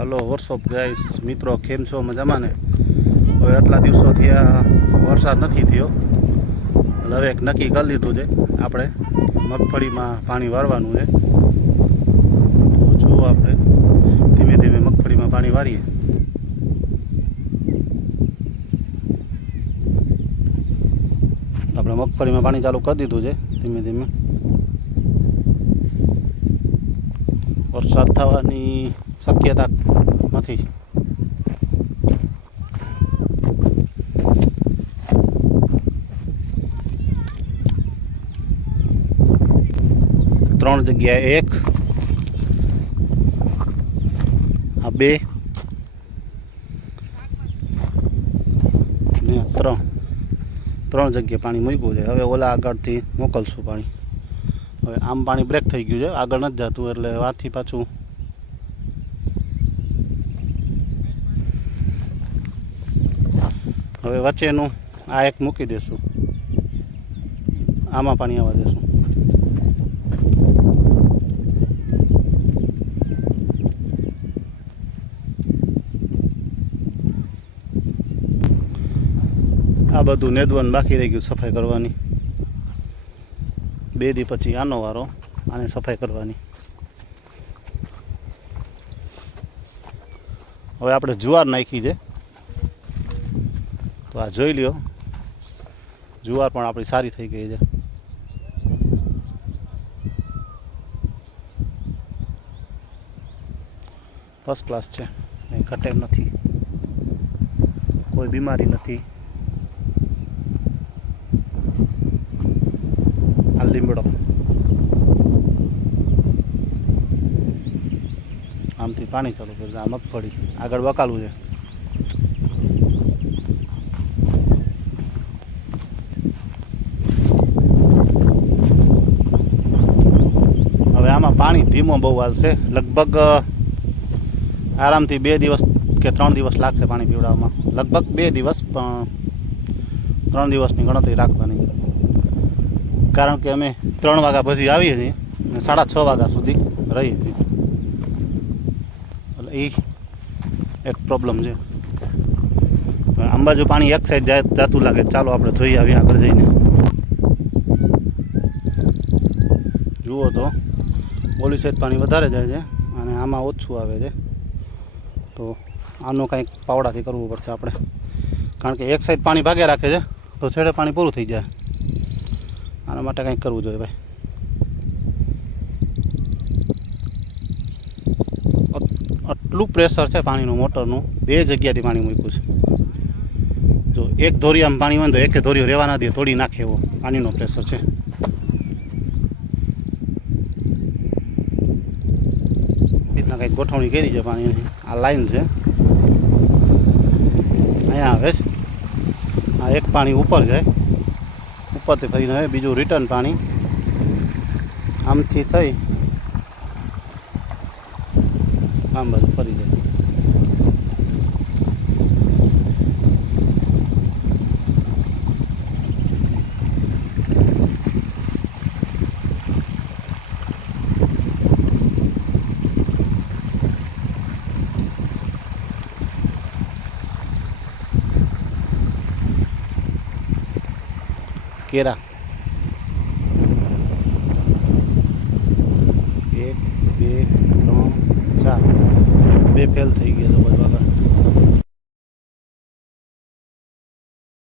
Hello WhatsApp guys મિત્રો, કેમ છો? મજામાં ને? હવે આટલા દિવસોથી આ વરસાદ નથી થયો. એટલે હવે એક નક્કી કરી લીધું છે. આપણે મગફળીમાં પાણી વારવાનું છે. તો જુઓ આપણે ધીમે ધીમે મગફળીમાં પાણી વારીએ. આપણે મગફળીમાં પાણી ચાલુ કરી દીધું છે ધીમે ધીમે. વરસાદ થવાની શક્યતા નથી. ત્રણ જગ્યાએ એક, આ બે, ને ત્રણ. ત્રણ જગ્યાએ પાણી મૂક્યું છે. હવે ઓલા આગળથી મોકલશું પાણી. હવે આમ પાણી બ્રેક થઈ ગયું છે. આગળ નથી જતું એટલે વાથી પાછું હવે વચ્ચેનું આ એક મૂકી દેશું. આમાં પાણી આવવા દેશું. આ બધું નેદવન બાકી રહી ગયું સફાઈ કરવાની. બે દી પછી આનો વારો, આને સફાઈ કરવાની. હવે આપણે જુવાર નાખી છે. તો આ જોઈ લ્યો, જુવાર પણ આપણી સારી થઈ ગઈ છે. ફર્સ્ટ ક્લાસ છે. ઘટે નથી. કોઈ બીમારી નથી આ લીમડો આમથી પાણી ચાલુ કર્યું આ મગફળી આગળ વકાલું છે. હવે આમાં પાણી ધીમો બહુ આવશે લગભગ આરામથી બે દિવસ કે ત્રણ દિવસ લાગશે પાણી પીવડાવવામાં. લગભગ બે દિવસ, પણ ત્રણ દિવસની ગણતરી રાખવાની. કારણ કે અમે ત્રણ વાગ્યા પછી આવીએ છીએ અને સાડા છ વાગ્યા સુધી છીએ. એટલે એ એક પ્રોબ્લેમ છે. આમ બાજુ પાણી એક સાઈડ જતું લાગે. ચાલો આપણે જોઈએ આવીએ આગળ જઈને. જુઓ તો ઓલી સાઈડ પાણી વધારે જાય છે અને આમાં ઓછું આવે છે. તો આનું કંઈક પાવડાથી કરવું પડશે આપણે. કારણ કે એક સાઈડ પાણી ભાગે રાખે છે, તો છેડે પાણી પૂરું થઈ જાય. આના માટે કંઈક કરવું જોઈએ ભાઈ. આટલું પ્રેશર છે પાણીનું, મોટરનું. બે જગ્યાથી પાણી મૂક્યું છે. જો એક ધોરી આમ પાણી હોય તો એકે ધોરીઓ રહેવા ના દે, તોડી નાખે એવો. પાણીનો પ્રેશર છે. રીતના કંઈક ગોઠવણી કરી છે પાણીની આ લાઈન છે. અહીંયા આવે છે. આ એક પાણી ઉપર જાય. ઉપરથી ફરીને આવે, બીજું રિટર્ન પાણી. આમથી થઈ. આમ બાજુ ફરી જાય કેરા એક બે ત્રણ ચાર બે ફેલ થઈ ગયો હતો બધા